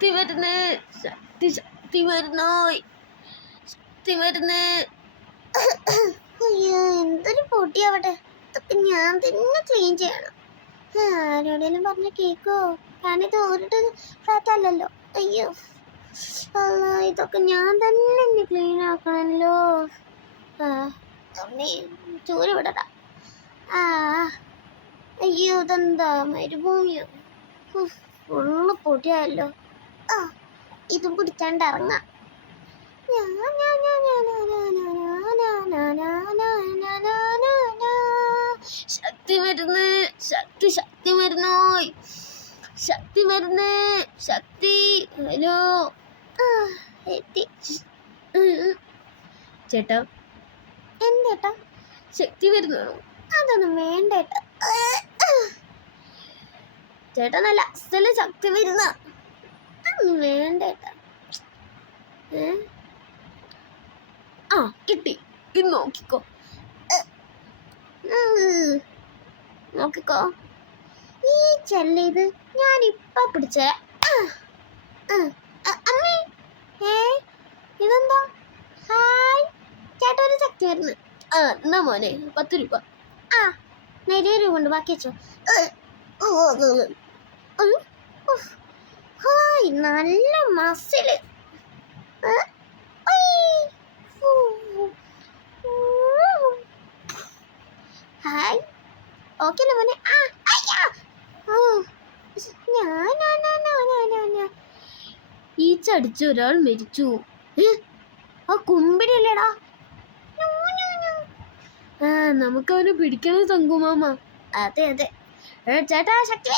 ശക്തി വരുന്നേ, ശക്തി വരുന്നോയ്, ശക്തി വരുന്നേ. അയ്യോ, എന്തൊരു പൊട്ടിയാവട്ടെ, ഇതൊക്കെ ഞാൻ തന്നെ ക്ലീൻ ചെയ്യണം. ആരോടേലും പറഞ്ഞ കേക്കോ? കാരണം ഇത് ഒരിട്ട് ഫ്ലാറ്റല്ലല്ലോ. അയ്യോ, ഇതൊക്കെ ഞാൻ തന്നെ ക്ലീൻ ആക്കണല്ലോ. അമ്മേ, ചൂര് വിടടാ. അയ്യോ, ഇതെന്താ മരുഭൂമിയോ? ഫുള്ള് പൊടിയായല്ലോ. ഇതും പിടിച്ചാണ്ട് ഇറങ്ങാം. ശക്തി വരുന്നേ, ശക്തി വരുന്നോയ്, ശക്തി വരുന്നേ, ശക്തി. ഹലോ, എത്തി. ചേട്ടാ. എന്തേട്ടാ? ശക്തി വരുന്നോ? അതൊന്നും വേണ്ടേട്ടാ. ചേട്ടാ നല്ല അസല് ശക്തി വരുന്ന. വേണ്ടേട്ടാ. കിട്ടി. ഇത് നോക്കിക്കോ, നോക്കിക്കോ. ഈ ചെല്ലിത് ഞാനിപ്പ പിടിച്ചേ. അമ്മേ, ഇതെന്താ? ഹായ് ചേട്ടാ, ഒരു ശക്തി വരുന്നു. എന്നാ മോനെ 10 രൂപ. നേരെ രൂപ കൊണ്ട് ബാക്കി വെച്ചോ. ഹായ്, നല്ല മസില്. ഹായ്, ഓക്കെ മോനെ. ഈ ചടിച്ച ഒരാൾ മരിച്ചു. ആ കുമ്പിടിയല്ലേടാ. നമുക്ക് അവനെ പിടിക്കണം തങ്കുമാമ. അതെ അതെ. ചേട്ടാ ശക്തി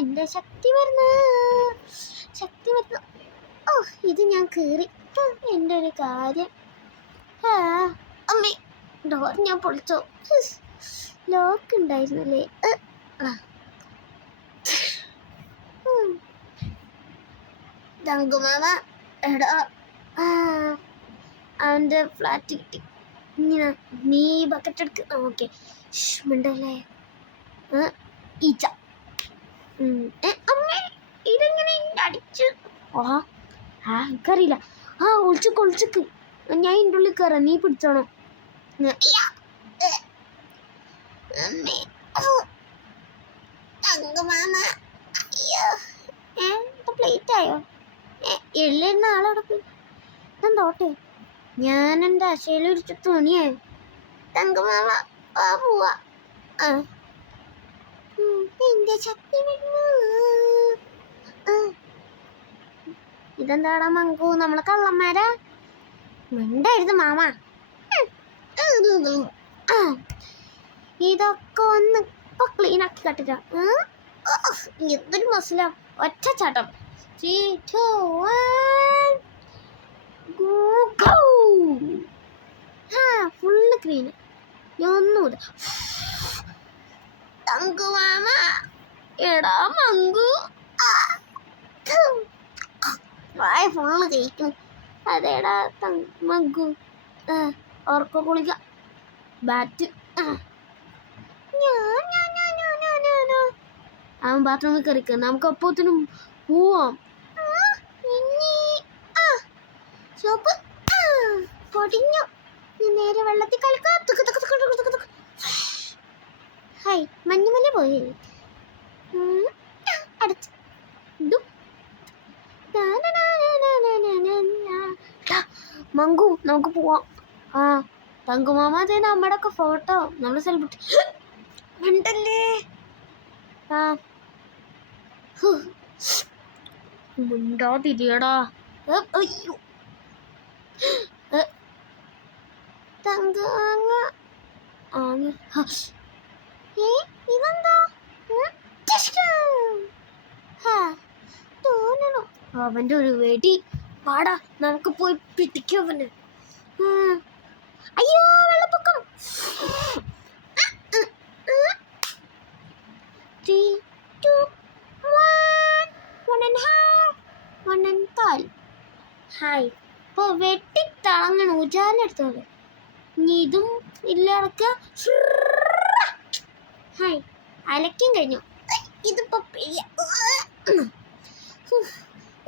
എന്റെ ശക്തി വരുന്നു, ശക്തി വരുന്നു. ഇത് ഞാൻ കേറി. എൻ്റെ ഒരു കാര്യം. അമ്മേ, ഡോർ ഞാൻ പൊളിച്ചോ. ലോക്ക് ഉണ്ടായിരുന്നല്ലേ. തങ്കുമാമ, എടാ, അവൻ്റെ ഫ്ലാറ്റ് കിട്ടി. ഇങ്ങനെ നീ ബക്കറ്റ് എടുക്ക്. ഓക്കെ, മിണ്ടല്ലേ. ഈച്ച. അമ്മേ, ഇതെങ്ങനെ അടിച്ചു? എനിക്കറിയില്ല. ഒളിച്ചിക്ക്. ഞാൻ ഇതിൻ്റെ ഉള്ളിൽ കയറാം, നീ പിടിച്ചോണം. അമ്മേ, തങ്കുമാമ, അയ്യോ. പ്ലേറ്റ് ആയോ? എള്ളുന്ന ആളോടെ പോയി. ഇതെന്തോട്ടെ, ഞാൻ എൻ്റെ അശയിൽ ഒരിച്ച തുണിയായി. തങ്കമാമ പോവാ. എന്റെ ശക്തി ഇതെന്താടാ മങ്കു, നമ്മള് കള്ളന്മാരാ? മിണ്ടായിരുന്നു മാമ. ഇതൊക്കെ ഒന്ന് ഇപ്പൊ ക്ലീൻ ആക്കി കട്ടിട്ട. എന്തൊരു മസില. ഒറ്റ ചാട്ടം. 3, 2, 1 ഫുള്ള് ക്ലീൻ. ഒന്നുമില്ല. തങ്കുമാമ, എടാ മങ്കു, വായ ഫുള്ള് കഴിക്കും. അതേടാ മങ്കു. ഓർക്ക കുളിക്ക ബാറ്റ്. അവൻ ബാത്റൂമിൽ കയറിക്ക. നമുക്ക് അപ്പത്തിനും പോവാം. സോപ്പ് പൊടിഞ്ഞു. നേരെ വെള്ളത്തിൽ കളിക്കാം. ഹായ്, മഞ്ഞുമല പോയി. അടുത്ത് മങ്കു, നമുക്ക് പോവാം. തങ്കുമാമ, അതേ നമ്മുടെ ഒക്കെ ഫോട്ടോ. നമ്മുടെ സെലിബ്രിറ്റി ഉണ്ടല്ലേ. മിണ്ടാതിരിയടാ. അയ്യോ, തങ്കാങ്ങ. ഇതെന്താ? തോന്നണം അവന്റെ ഒരു വെടി. പാടാ, നമുക്ക് പോയി പിടിക്കും അവന്. അയ്യോ, വെള്ളപ്പൊക്കം. 3, 2, 1 1.5. ഹായ്, ഇപ്പൊ വെട്ടിത്തിളങ്ങണം. ഉജാലെടുത്തോളൂ. ഇനി ഇതും ഇല്ല അടക്കുക. ഹായ് അലക്കും കഴിഞ്ഞു. ഇതിപ്പോ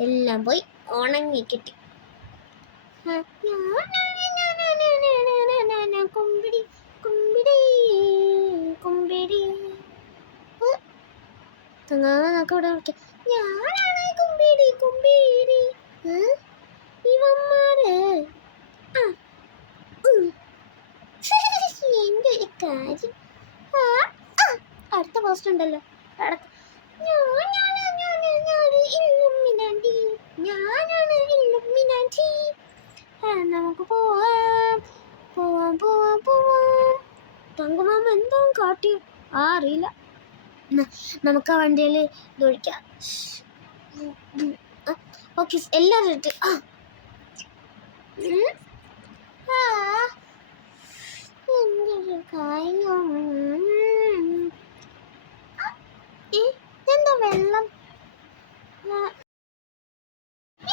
എല്ലാം പോയി ഉണങ്ങി കിട്ടി. കുമ്പിടി കുമ്പിടി കുമ്പിടി നമുക്ക് ഇവിടെ വിളിക്കാം. ഞാനാണ് കുമ്പിടി കുമ്പിടി. ഇവന്മാര് എന്റെ ഒരു കാര്യം. അടുത്ത പോസ്റ്റ് ഉണ്ടല്ലോ. നമുക്ക് പോവാം പോവാം പോവാം പോവാം. തങ്കമാമ എന്തോ കാട്ടി അറിയില്ല. നമുക്ക് ആ വണ്ടിയിൽ ഇതൊഴിക്കാം. ഓക്കെ എല്ലാവരും ഇട്ട് എന്തൊരു കാര്യം. എന്താ വെള്ളം?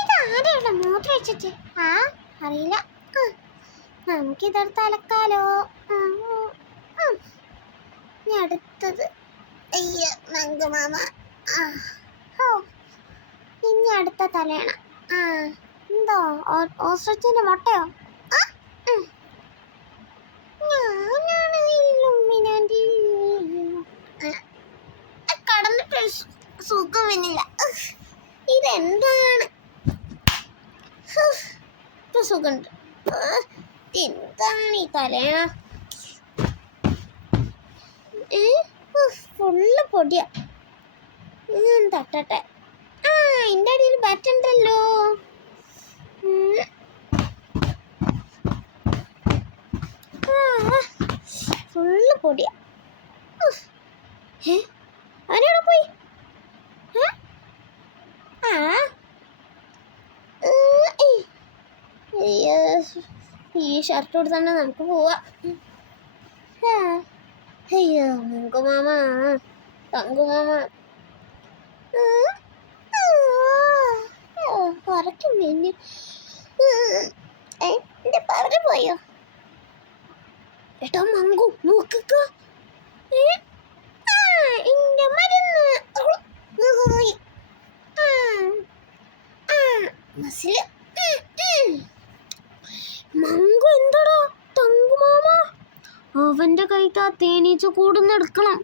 ഇതാരെയുള്ള മൂത്രം വെച്ചിട്ട് അറിയില്ല. നമുക്കിതെടുത്ത് അലക്കാലോ. ഇനി അടുത്തത് അയ്യ നങ്കമാമ. ഇനി അടുത്ത തലയണ. എന്തോ ഓസ്ട്രിച്ചിന്റെ മുട്ടയോ? ഞാനാണ് ഇല്ലുമിനാറ്റി. കടന്നിട്ട് സുഖം വന്നില്ല. ഇതെന്താണ്? ഇപ്പൊ സുഖമുണ്ട്. എന്താണ് ഈ തലയണ? ഫുള്ള് പൊടിയാ. തട്ടട്ടെ. എൻ്റെ അടിയിൽ ബാറ്റുണ്ടല്ലോ. ഫുള്ള് പൊടിയാ. അവനവിടെ പോയി. ഈ ഷർട്ട് കൊടുത്തന്നെ നമുക്ക് പോവാ. അയ്യോ തങ്കുമാമ തങ്കുമാമ പറക്കും പിന്നെ. എൻ്റെ പവറ് പോയോ? ഏട്ടാ മങ്കു നോക്കുക. എൻ്റെ മരുന്ന് മസില്. മങ്കു എന്താടാ? തങ്കുമാമ അവന്റെ കൈക്ക് ആ തേനീച്ച കൂടുന്ന് എടുക്കണം.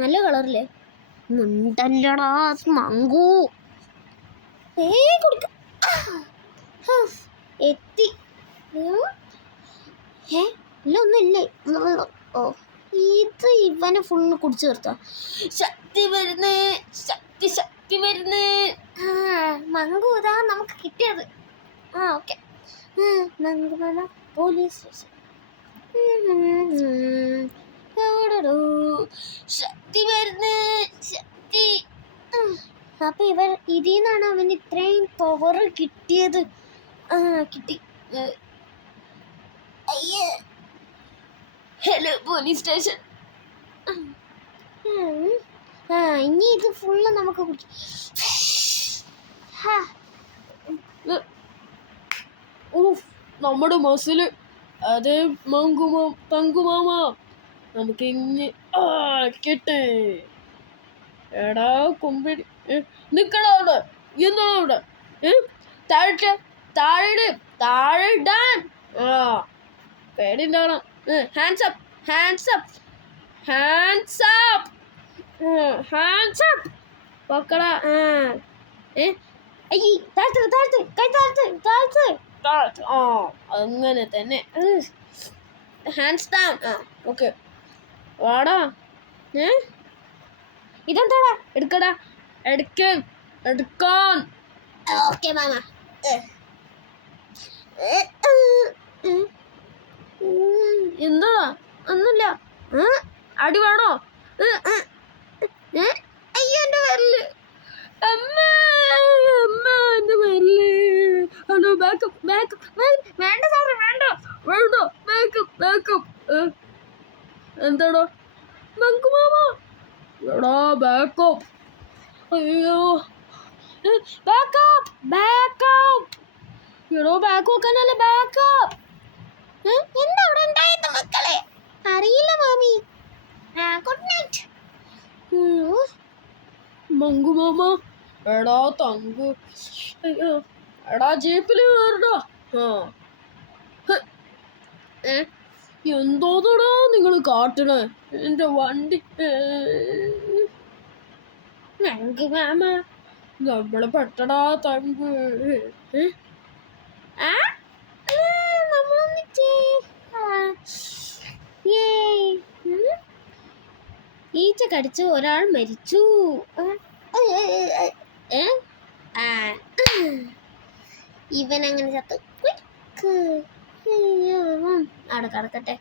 നല്ല കളറില്ലേ? മുണ്ടല്ലടാ മങ്കു. കുടിക്ക എത്തി. ഇല്ല ഒന്നുമില്ലേ? ഓ ഇത് ഇവനെ ഫുള്ള് കുടിച്ചു തീർത്ത. ശക്തി വരുന്നേ ശക്തി ശക്തി വരുന്നേ. മങ്കു ഇതാ നമുക്ക് കിട്ടിയത്. ഓക്കെ. മങ്കുമാമ പോലീസ് സ്റ്റേഷൻ. ശക്തി വരുന്നേ ശക്തി. അപ്പൊ ഇതിൽ നിന്നാണ് അവന് ഇത്രയും പവർ കിട്ടിയത്. കിട്ടി. Hello police station. ഇനി ഇത് ഫുള്ള് നമുക്ക് കുടിക്കാം. നമ്മുടെ മസില്. അതെ തങ്കുമാമ നമുക്ക് ഇനി കിട്ടേ. എടാ കുമ്പിടി നിക്കടാ അവിടെ. എന്താണോ അവിടെ? താഴെ താഴെ താഴെ ഇടാൻ. പേടിണ്ടാവണം. Hands up hands up hands up hands up. പൊക്കടാ. അയ്യേ താഴ്ത്ത് താഴ്ത്ത് കൈ താഴ്ത്ത് താഴ്ത്ത്. അങ്ങനെ തന്നെ. Hands down. ഓക്കെ വാടാ. ഇതെന്താടാ? എടുക്കടാ എടുക്കാൻ. Okay mama. എന്താടാ? ഒന്നുമില്ല. അടി വേണോ? അയ്യോ എൻ്റെ വിരല്. അമ്മ എൻ്റെ വിരല്. Hello backup backup. വേണ്ട സാറ് വേണ്ട വേണ്ട ബാക്കപ്പ് ബാക്കപ്പ്. എന്താടോ മങ്കുമാമ? എടാ ബാക്കപ്പ്. അയ്യോ ബാക്കപ്പ് ബാക്കപ്പ്. എടോ ബാക്ക് വെക്കാനല്ലേ ബാക്കപ്പ്. എന്താ അവിടെ ഉണ്ടായത് മക്കളെ? അറിയില്ല മാമി. Good night. മങ്കുമാമ, എടാ തങ്കു, അയ്യോ, എടാ ജീപ്പില് കയറടാ. ആ എന്തോന്നടാ നിങ്ങൾ കാട്ടണേ? എന്റെ വണ്ടി മാമ, നമ്മള് പെട്ടടാ തങ്കു. ഈച്ച കടിച്ച് ഒരാൾ മരിച്ചു. ഇവൻ അങ്ങനെ ചത്തു. അവിടെ കിടക്കട്ടെ.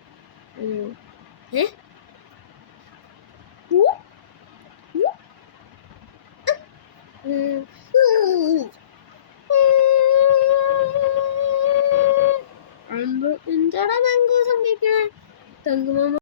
എന്താടാ തങ്കു സംഭവിക്കണേ? തങ്കു മാമ